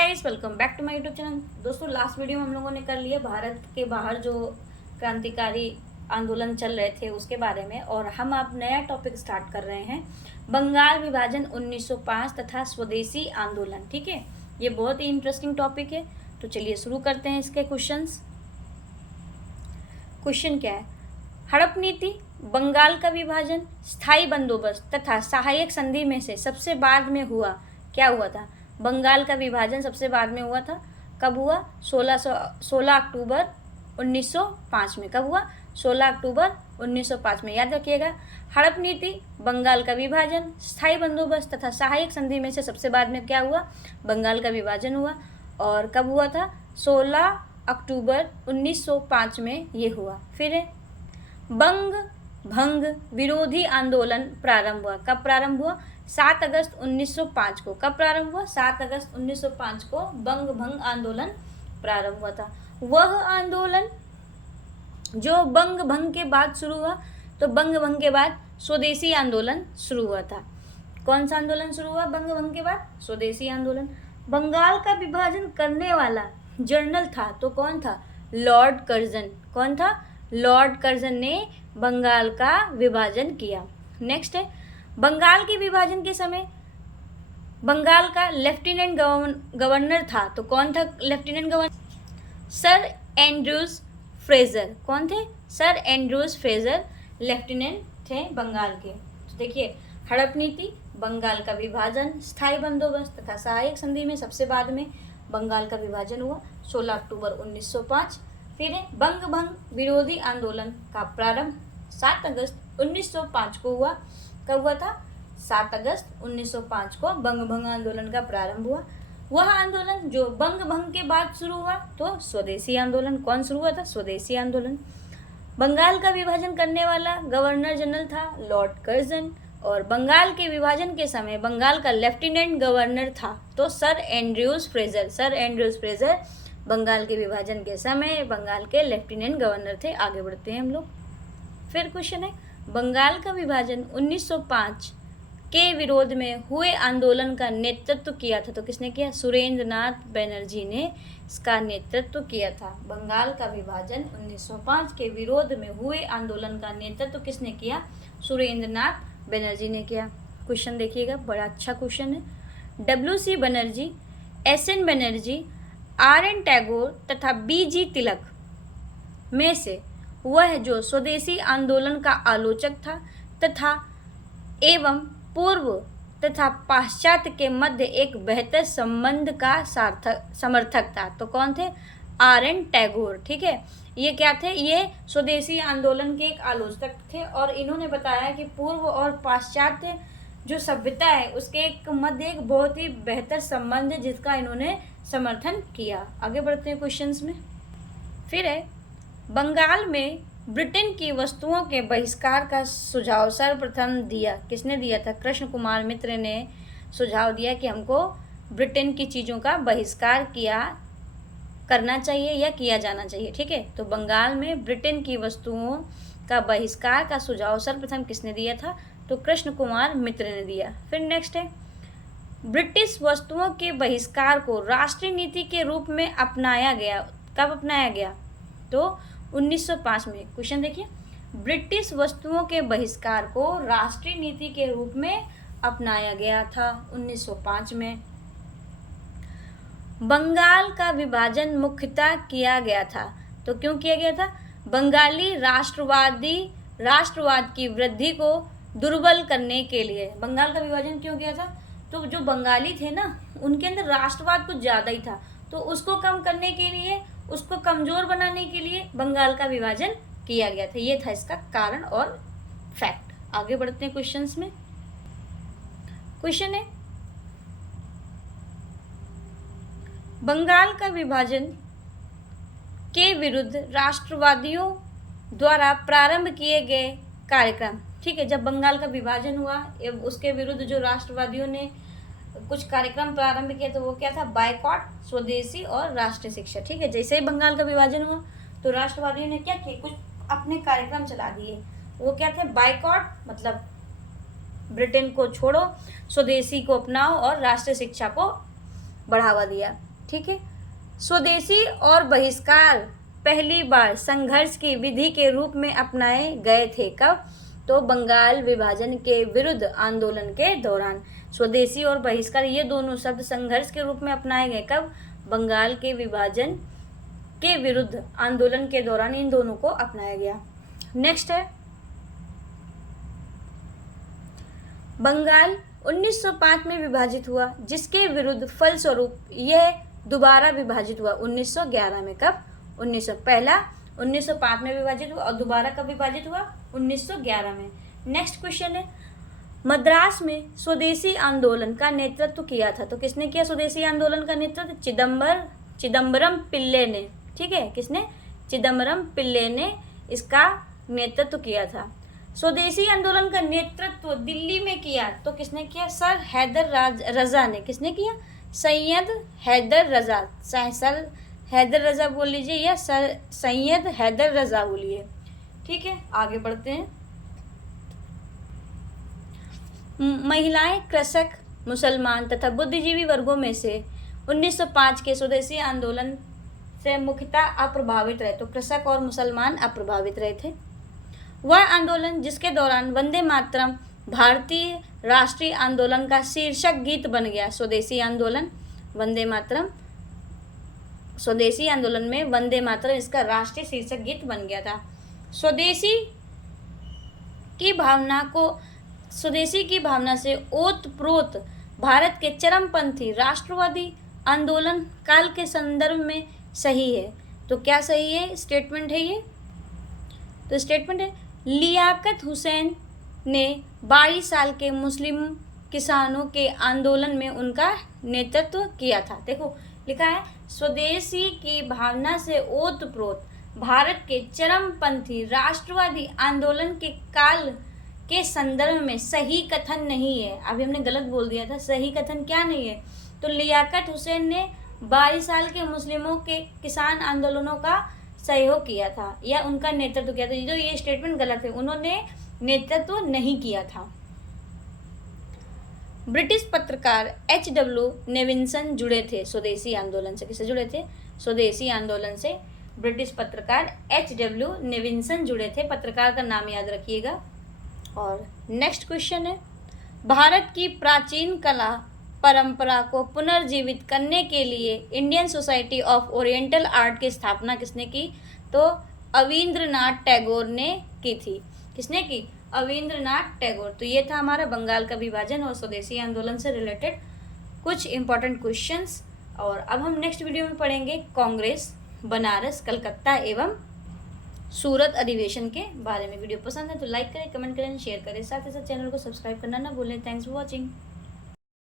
Guys, welcome back to my YouTube channel. दोस्तों, last video में हम लोगों ने कर लिया भारत के बाहर जो क्रांतिकारी आंदोलन चल रहे थे उसके बारे में, और हम अब नया टॉपिक स्टार्ट कर रहे हैं, बंगाल विभाजन 1905 तथा स्वदेशी आंदोलन। ठीक है, ये बहुत ही इंटरेस्टिंग टॉपिक है। तो चलिए शुरू करते हैं इसके क्वेश्चंस। क्वेश्चन क्या है? हड़प नीति, बंगाल का विभाजन, स्थायी बंदोबस्त तथा सहायक संधि में से सबसे बाद में हुआ क्या हुआ था? बंगाल का विभाजन सबसे बाद में हुआ था। कब हुआ? 16 अक्टूबर 1905 में। कब हुआ? 16 अक्टूबर 1905 में। याद रखिएगा, हड़प नीति, बंगाल का विभाजन, स्थायी बंदोबस्त तथा सहायक संधि में से सबसे बाद में क्या हुआ? बंगाल का विभाजन हुआ। और कब हुआ था? 16 अक्टूबर 1905 में ये हुआ। फिर है बंग भंग विरोधी आंदोलन प्रारंभ हुआ। कब प्रारंभ हुआ? 7 अगस्त 1905 को। कब प्रारंभ हुआ? 7 अगस्त 1905 को बंग भंग आंदोलन प्रारंभ हुआ था। वह आंदोलन जो बंग भंग के बाद शुरू हुआ, तो बंग भंग के बाद स्वदेशी आंदोलन शुरू हुआ था। कौन सा आंदोलन शुरू हुआ बंग भंग के बाद? स्वदेशी आंदोलन। बंगाल का विभाजन करने वाला जनरल था, तो कौन था? Lord Curzon. कौन था? लॉर्ड कर्जन ने बंगाल का विभाजन किया। नेक्स्ट है, बंगाल के विभाजन के समय बंगाल का लेफ्टिनेंट गवर्नर था, तो कौन था lieutenant governor? Sir Andrews Fraser. कौन थे? सर एंड्रूज फ्रेजर लेफ्टिनेंट थे बंगाल के। तो देखिए, हड़प नीति, बंगाल का विभाजन, स्थायी बंदोबस्त तथा सहायक संधि में सबसे बाद में बंगाल का विभाजन हुआ 16 अक्टूबर 1905। फिर है बंग भंग विरोधी आंदोलन का प्रारंभ 7 अगस्त 1905 को हुआ। कब हुआ था? 7 अगस्त 1905 को बंग भंग आंदोलन का प्रारंभ हुआ। वह आंदोलन जो बंग भंग के बाद शुरू हुआ, तो स्वदेशी आंदोलन। कौन शुरू हुआ था? स्वदेशी आंदोलन। बंगाल का विभाजन करने वाला गवर्नर जनरल था लॉर्ड कर्जन, और बंगाल के विभाजन के समय बंगाल का लेफ्टिनेंट गवर्नर था तो sir Andrews Fraser. Sir Andrews Fraser Bengal के विभाजन के समय बंगाल के लेफ्टिनेंट गवर्नर थे। आगे बढ़ते हैं हम लोग। फिर क्वेश्चन है, बंगाल का विभाजन 1905 के विरोध में हुए आंदोलन का नेतृत्व किया था, तो किसने किया? सुरेंद्र नाथ बनर्जी ने इसका नेतृत्व किया था। बंगाल का विभाजन 1905 के विरोध में हुए आंदोलन का नेतृत्व किसने किया? सुरेंद्र नाथ बनर्जी ने किया। क्वेश्चन देखिएगा, बड़ा अच्छा क्वेश्चन है। WC Banerjee, SN Banerjee, RN Tagore तथा BG तिलक में से वह जो स्वदेशी आंदोलन का आलोचक था तथा एवं पूर्व तथा पाश्चात्य के मध्य एक बेहतर संबंध का समर्थक था, तो कौन थे? RN टैगोर। ठीक है, ये क्या थे? ये स्वदेशी आंदोलन के एक आलोचक थे, और इन्होंने बताया कि पूर्व और पाश्चात्य जो सभ्यता है उसके एक मध्य एक बहुत ही बेहतर संबंध है, जिसका इन्होंने समर्थन किया। आगे बढ़ते हैं क्वेश्चंस में। फिर है, बंगाल में ब्रिटेन की वस्तुओं के बहिष्कार का सुझाव सर्वप्रथम दिया। किसने दिया था? कृष्ण कुमार मित्र ने सुझाव दिया कि हमको ब्रिटेन की चीज़ों का बहिष्कार करना चाहिए या किया जाना चाहिए। ठीक है, तो बंगाल में ब्रिटेन की वस्तुओं का बहिष्कार का सुझाव सर्वप्रथम किसने दिया था? तो कृष्ण कुमार मित्र ने दिया। फिर नेक्स्ट है, ब्रिटिश वस्तुओं के बहिष्कार को राष्ट्रीय नीति के रूप में अपनाया गया। कब अपनाया गया? तो 1905 में। क्वेश्चन देखिए, ब्रिटिश वस्तुओं के बहिष्कार को राष्ट्रीय नीति के रूप में अपनाया गया था 1905 में। बंगाल का विभाजन मुख्यतः किया गया था, तो क्यों किया गया था? बंगाली राष्ट्रवाद की वृद्धि को दुर्बल करने के लिए। बंगाल का विभाजन क्यों किया था? तो जो बंगाली थे ना, उनके अंदर राष्ट्रवाद कुछ ज़्यादा ही था, तो उसको कम करने के लिए, उसको कमज़ोर बनाने के लिए बंगाल का विभाजन किया गया था। ये था इसका कारण और फैक्ट। आगे बढ़ते हैं क्वेश्चंस में। क्वेश्चन है, बंगाल का विभाजन के विरुद्ध राष्ट्रवादियों द्वारा प्रारंभ किए गए कार्यक्रम। ठीक है, जब बंगाल का विभाजन हुआ, उसके विरुद्ध जो राष्ट्रवादियों ने कुछ कार्यक्रम प्रारंभ किया, तो वो क्या था? बायकॉट, स्वदेशी और राष्ट्रीय शिक्षा। ठीक है, जैसे ही बंगाल का विभाजन हुआ तो राष्ट्रवादियों ने क्या किया? कुछ अपने कार्यक्रम चला दिए। वो क्या थे? बायकॉट मतलब ब्रिटेन को छोड़ो, स्वदेशी को अपनाओ और राष्ट्रीय शिक्षा को बढ़ावा दिया। ठीक है। स्वदेशी और बहिष्कार पहली बार संघर्ष की विधि के रूप में अपनाए गए थे कब? तो बंगाल विभाजन के विरुद्ध आंदोलन के दौरान। स्वदेशी और बहिष्कार ये दोनों शब्द संघर्ष के रूप में अपनाए गए कब? बंगाल के विभाजन के विरुद्ध आंदोलन के दौरान इन दोनों को अपनाया गया। नेक्स्ट है, बंगाल 1905 में विभाजित हुआ, जिसके विरुद्ध फलस्वरूप यह दोबारा विभाजित हुआ 1911 में। कब? 1905 में विभाजित हुआ और दोबारा कब विभाजित हुआ? 1911 में। नेक्स्ट क्वेश्चन है, मद्रास में स्वदेशी आंदोलन का नेतृत्व किया था। तो किसने किया स्वदेशी आंदोलन का नेतृत्व? चिदम्बरम पिल्ले ने। ठीक है, किसने? चिदम्बरम पिल्ले ने इसका नेतृत्व किया था। स्वदेशी आंदोलन का नेतृत्व दिल्ली में किया तो किसने किया? सर हैदर रजा ने। किसने किया? सैयद हैदर रजा। सर हैदर रजा बोल लीजिए या सर सैयद हैदर रजा बोलिए। ठीक है, आगे बढ़ते हैं। महिलाएं, कृषक, मुसलमान तथा बुद्धिजीवी वर्गों में से 1905 के स्वदेशी आंदोलन से मुख्यतः अप्रभावित रहे। तो कृषक और मुसलमान अप्रभावित रहे थे। वह आंदोलन जिसके दौरान वंदे मातरम भारतीय राष्ट्रीय आंदोलन का शीर्षक गीत बन गया। स्वदेशी आंदोलन, वंदे मातरम, स्वदेशी आंदोलन में वंदे मातरम इसका राष्ट्रीय शीर्षक गीत बन गया था। स्वदेशी की भावना से ओतप्रोत भारत के चरमपंथी राष्ट्रवादी आंदोलन काल के संदर्भ में सही है। तो क्या सही है? स्टेटमेंट है ये। तो स्टेटमेंट है, लियाकत हुसैन ने 22 साल के मुस्लिम किसानों के आंदोलन में उनका नेतृत्व किया था। देखो लिखा है, स्वदेशी की भावना से ओतप्रोत भारत के चरमपंथी राष्ट्रवादी आंदोलन के काल के संदर्भ में सही कथन नहीं है। अभी हमने गलत बोल दिया था, सही कथन क्या नहीं है? तो लियाकत हुसैन ने 22 साल के मुस्लिमों के किसान आंदोलनों का सहयोग किया था या उनका नेतृत्व किया था। जो ये स्टेटमेंट गलत है, उन्होंने नेतृत्व नहीं किया था। ब्रिटिश पत्रकार H.W. नेविन्सन जुड़े थे स्वदेशी आंदोलन से। किससे जुड़े थे? स्वदेशी आंदोलन से ब्रिटिश पत्रकार H.W. नेविन्सन जुड़े थे। पत्रकार का नाम याद रखिएगा। और नेक्स्ट क्वेश्चन है, भारत की प्राचीन कला परंपरा को पुनर्जीवित करने के लिए Indian society of oriental art की स्थापना किसने की? तो अविंद्रनाथ टैगोर ने की थी। किसने की? अविंद्रनाथ टैगोर। तो ये था हमारा बंगाल का विभाजन और स्वदेशी आंदोलन से रिलेटेड कुछ इंपॉर्टेंट क्वेश्चंस। और अब हम नेक्स्ट वीडियो में पढ़ेंगे कांग्रेस, बनारस, कलकत्ता एवं सूरत अधिवेशन के बारे में। वीडियो पसंद है तो लाइक करें, कमेंट करें, शेयर करें, साथ ही साथ चैनल को सब्सक्राइब करना ना भूलें। Thanks for watching.